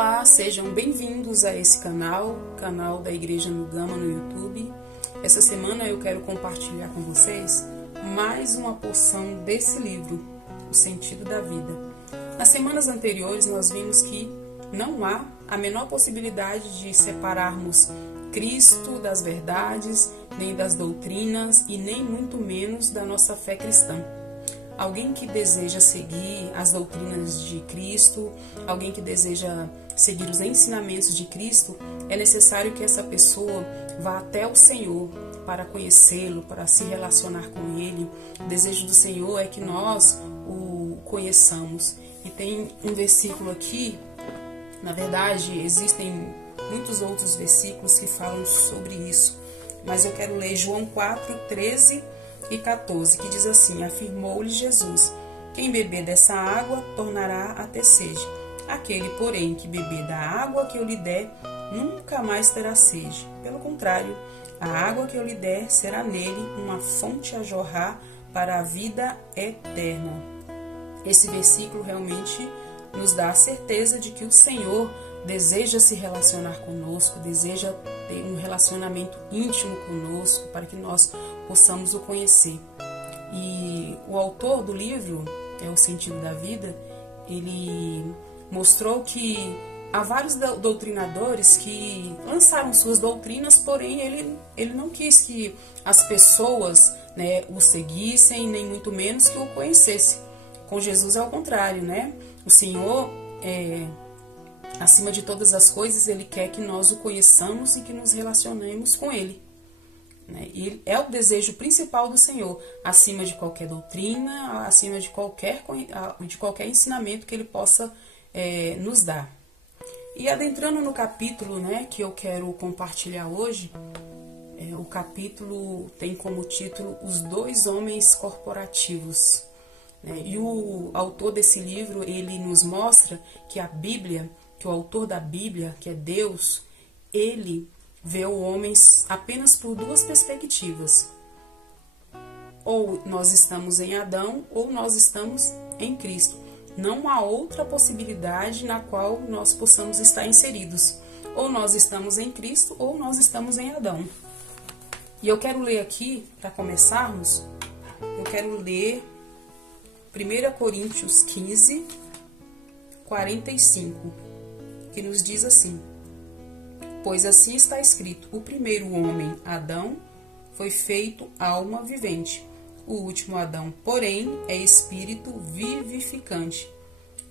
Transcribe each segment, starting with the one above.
Olá, sejam bem-vindos a esse canal da Igreja no Gama no YouTube. Essa semana eu quero compartilhar com vocês mais uma porção desse livro, O Sentido da Vida. Nas semanas anteriores nós vimos que não há a menor possibilidade de separarmos Cristo das verdades, nem das doutrinas e nem muito menos da nossa fé cristã. Alguém que deseja seguir as doutrinas de Cristo, alguém que deseja seguir os ensinamentos de Cristo, é necessário que essa pessoa vá até o Senhor para conhecê-lo, para se relacionar com Ele. O desejo do Senhor é que nós o conheçamos. E tem um versículo aqui, na verdade existem muitos outros versículos que falam sobre isso, mas eu quero ler João 4, 13 e 14, que diz assim: afirmou-lhe Jesus: quem beber dessa água tornará a ter sede. Aquele, porém, que beber da água que eu lhe der, nunca mais terá sede. Pelo contrário, a água que eu lhe der será nele uma fonte a jorrar para a vida eterna. Esse versículo realmente nos dá a certeza de que o Senhor deseja se relacionar conosco, deseja ter um relacionamento íntimo conosco para que nós possamos o conhecer. E o autor do livro, O Sentido da Vida, ele mostrou que há vários doutrinadores que lançaram suas doutrinas, porém ele não quis que as pessoas, o seguissem, nem muito menos que o conhecessem. Com Jesus é o contrário, O Senhor, acima de todas as coisas, Ele quer que nós o conheçamos e que nos relacionemos com Ele. E é o desejo principal do Senhor, acima de qualquer doutrina, acima de qualquer ensinamento que Ele possa nos dar. E adentrando no capítulo que eu quero compartilhar hoje, o capítulo tem como título Os Dois Homens Corporativos. E o autor desse livro, ele nos mostra que a Bíblia, que o autor da Bíblia, que é Deus, ele vê o homem apenas por duas perspectivas. Ou nós estamos em Adão, ou nós estamos em Cristo. Não há outra possibilidade na qual nós possamos estar inseridos. Ou nós estamos em Cristo, ou nós estamos em Adão. E eu quero ler aqui, para começarmos, eu quero ler 1 Coríntios 15, 45, que nos diz assim: pois assim está escrito, o primeiro homem, Adão, foi feito alma vivente. O último Adão, porém, é espírito vivificante.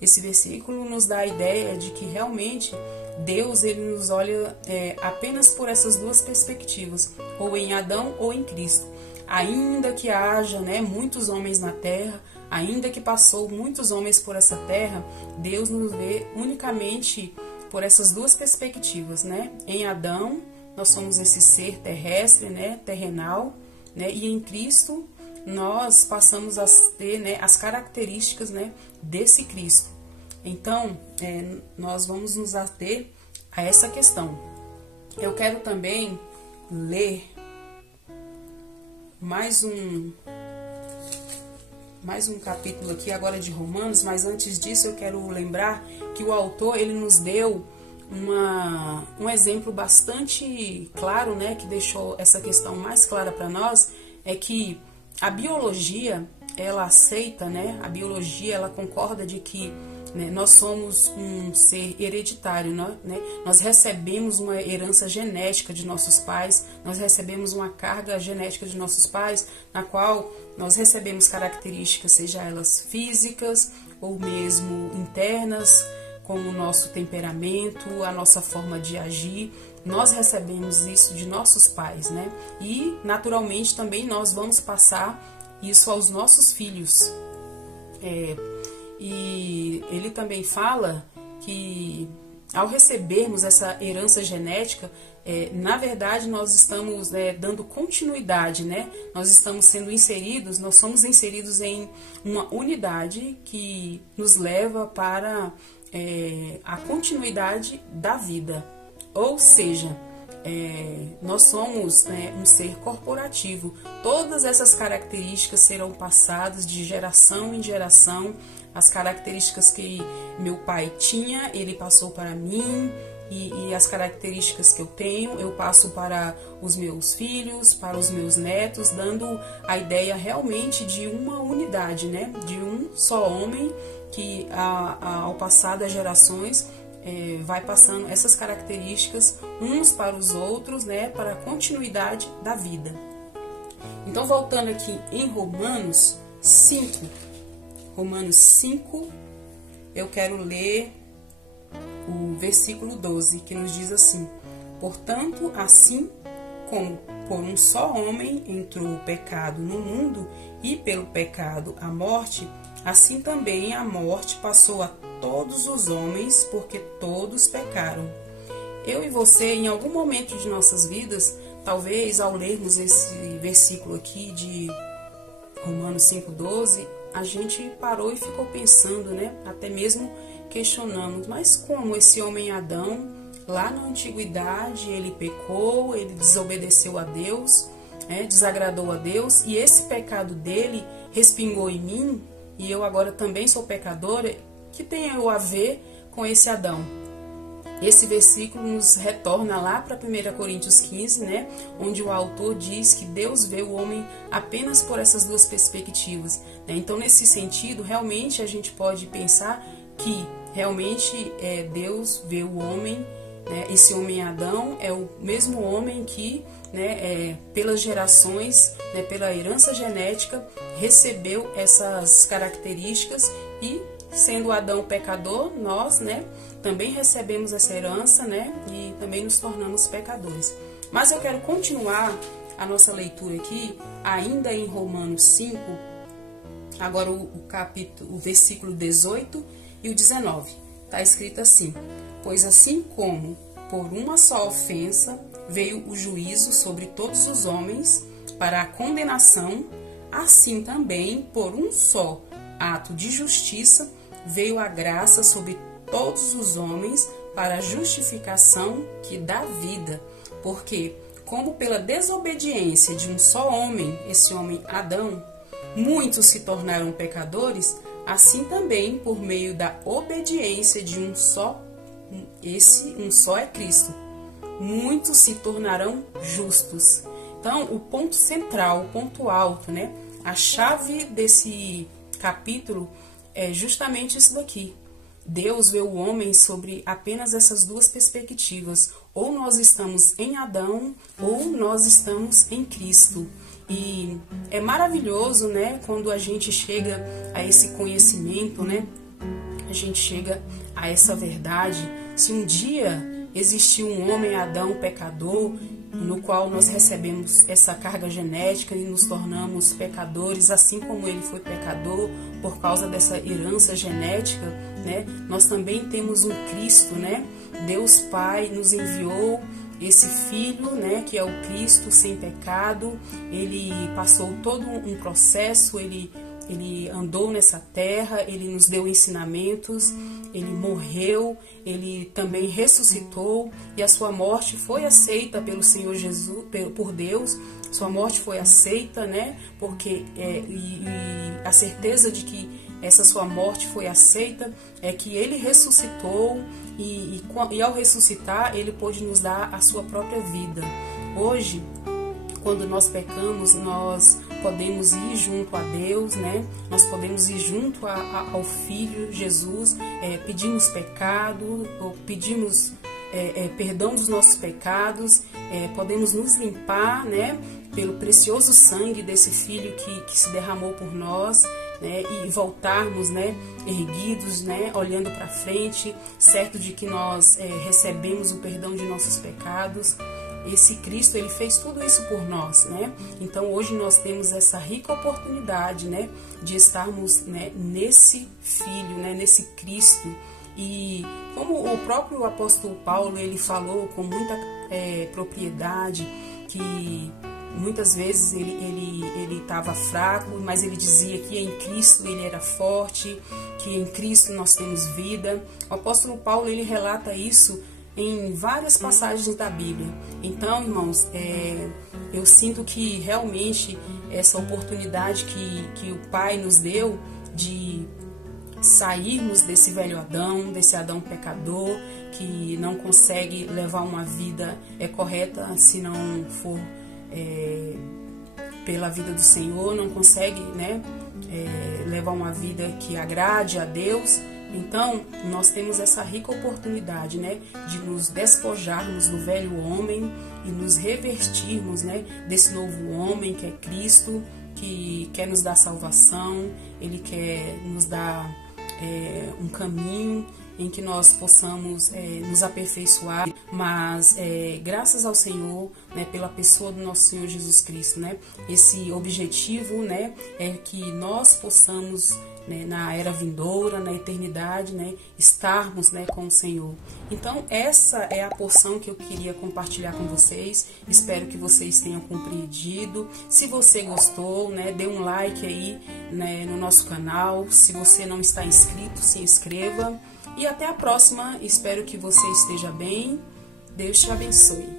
Esse versículo nos dá a ideia de que realmente Deus ele nos olha apenas por essas duas perspectivas, ou em Adão ou em Cristo. Ainda que haja muitos homens na terra, ainda que passou muitos homens por essa terra, Deus nos vê unicamente por essas duas perspectivas, Em Adão, nós somos esse ser terrestre, terrenal, e em Cristo nós passamos a ter as características desse Cristo. Então, nós vamos nos ater a essa questão. Eu quero também ler mais um capítulo aqui agora de Romanos, mas antes disso eu quero lembrar que o autor ele nos deu um exemplo bastante claro, que deixou essa questão mais clara para nós, é que a biologia, ela aceita, a biologia, ela concorda de que nós somos um ser hereditário, nós recebemos uma herança genética de nossos pais, nós recebemos uma carga genética de nossos pais, na qual nós recebemos características, seja elas físicas ou mesmo internas, como o nosso temperamento, a nossa forma de agir. Nós recebemos isso de nossos pais, E, naturalmente, também nós vamos passar isso aos nossos filhos. E ele também fala que, ao recebermos essa herança genética, na verdade nós estamos dando continuidade, Nós estamos sendo inseridos, nós somos inseridos em uma unidade que nos leva para a continuidade da vida. Ou seja, nós somos um ser corporativo. Todas essas características serão passadas de geração em geração as características que meu pai tinha, ele passou para mim, e as características que eu tenho, eu passo para os meus filhos, para os meus netos, dando a ideia realmente de uma unidade, né? De um só homem que, ao passar das gerações, vai passando essas características uns para os outros, né? Para a continuidade da vida. Então, voltando aqui em Romanos 5, eu quero ler o versículo 12, que nos diz assim: portanto, assim como por um só homem entrou o pecado no mundo, e pelo pecado a morte, assim também a morte passou a todos os homens, porque todos pecaram. Eu e você, em algum momento de nossas vidas, talvez ao lermos esse versículo aqui de Romanos 5,12, a gente parou e ficou pensando, né? Até mesmo questionamos, mas como esse homem Adão, lá na antiguidade, ele pecou, ele desobedeceu a Deus, desagradou a Deus, e esse pecado dele respingou em mim, e eu agora também sou pecadora, que tem eu a ver com esse Adão? Esse versículo nos retorna lá para 1 Coríntios 15, né, onde o autor diz que Deus vê o homem apenas por essas duas perspectivas. Né? Então, nesse sentido, realmente a gente pode pensar que realmente Deus vê o homem, né, esse homem Adão é o mesmo homem que, né, pelas gerações, né, pela herança genética, recebeu essas características e, sendo Adão pecador, nós, né, também recebemos essa herança, né, e também nos tornamos pecadores. Mas eu quero continuar a nossa leitura aqui, ainda em Romanos 5, agora o versículo 18 e o 19. Está escrito assim: pois assim como por uma só ofensa veio o juízo sobre todos os homens para a condenação, assim também por um só ato de justiça veio a graça sobre todos os homens para a justificação que dá vida. Porque, como pela desobediência de um só homem, esse homem Adão, muitos se tornaram pecadores, assim também por meio da obediência de um só, esse um só é Cristo, muitos se tornarão justos. Então, o ponto central, o ponto alto, né? A chave desse capítulo é justamente isso daqui. Deus vê o homem sobre apenas essas duas perspectivas. Ou nós estamos em Adão, ou nós estamos em Cristo. E é maravilhoso, né, quando a gente chega a esse conhecimento, né? A gente chega a essa verdade. Se um dia existiu um homem Adão pecador, no qual nós recebemos essa carga genética e nos tornamos pecadores, assim como ele foi pecador por causa dessa herança genética, né? Nós também temos um Cristo, né? Deus Pai nos enviou esse Filho, né, que é o Cristo sem pecado. Ele passou todo um processo, ele andou nessa terra, ele nos deu ensinamentos, ele morreu, ele também ressuscitou, e a sua morte foi aceita pelo Senhor Jesus, por Deus. Sua morte foi aceita, né? Porque e a certeza de que essa sua morte foi aceita é que ele ressuscitou, e ao ressuscitar ele pôde nos dar a sua própria vida. Hoje, quando nós pecamos, nós podemos ir junto a Deus, né? Nós podemos ir junto ao Filho Jesus, pedimos pecado, ou pedimos perdão dos nossos pecados, podemos nos limpar, né? Pelo precioso sangue desse Filho que se derramou por nós, né? E voltarmos, né? Erguidos, né? Olhando para frente, certo de que nós recebemos o perdão de nossos pecados. Esse Cristo, ele fez tudo isso por nós, né? Então hoje nós temos essa rica oportunidade, né, de estarmos, né, nesse Filho, né, nesse Cristo. E como o próprio apóstolo Paulo, ele falou com muita propriedade, que muitas vezes ele estava fraco, mas ele dizia que em Cristo ele era forte, que em Cristo nós temos vida. O apóstolo Paulo, ele relata isso em várias passagens da Bíblia. Então, irmãos, eu sinto que realmente essa oportunidade que o Pai nos deu de sairmos desse velho Adão, desse Adão pecador, que não consegue levar uma vida correta se não for pela vida do Senhor, não consegue, né, levar uma vida que agrade a Deus. Então, nós temos essa rica oportunidade, né, de nos despojarmos do velho homem e nos revestirmos, né, desse novo homem que é Cristo, que quer nos dar salvação. Ele quer nos dar um caminho em que nós possamos nos aperfeiçoar, mas graças ao Senhor, né, pela pessoa do nosso Senhor Jesus Cristo, né, esse objetivo, né, é que nós possamos, né, na era vindoura, na eternidade, né, estarmos, né, com o Senhor. Então essa é a porção que eu queria compartilhar com vocês. Espero que vocês tenham compreendido. Se você gostou, né, dê um like aí, né, no nosso canal. Se você não está inscrito, se inscreva. E até a próxima. Espero que você esteja bem. Deus te abençoe.